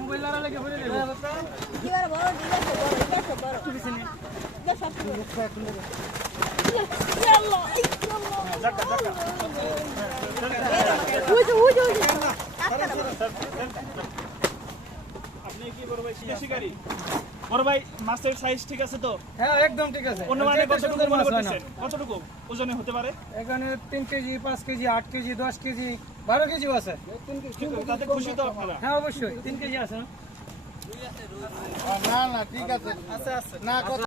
Mobile লাগে আপনি কি বড় ভাই শিকারী? বড় ভাই মাছের সাইজ ঠিক আছে তো? হ্যাঁ একদম ঠিক আছে। অনুমানে কতটুকু মনে করতেছেন? কতটুকু ওজনে হতে পারে? এখানে 3 কেজি 5 কেজি 8 কেজি 10 কেজি 12 কেজিও আছে। তাতে খুশি তো আপনারা? হ্যাঁ অবশ্যই 3 কেজি আছে না? না ঠিক আছে। আচ্ছা না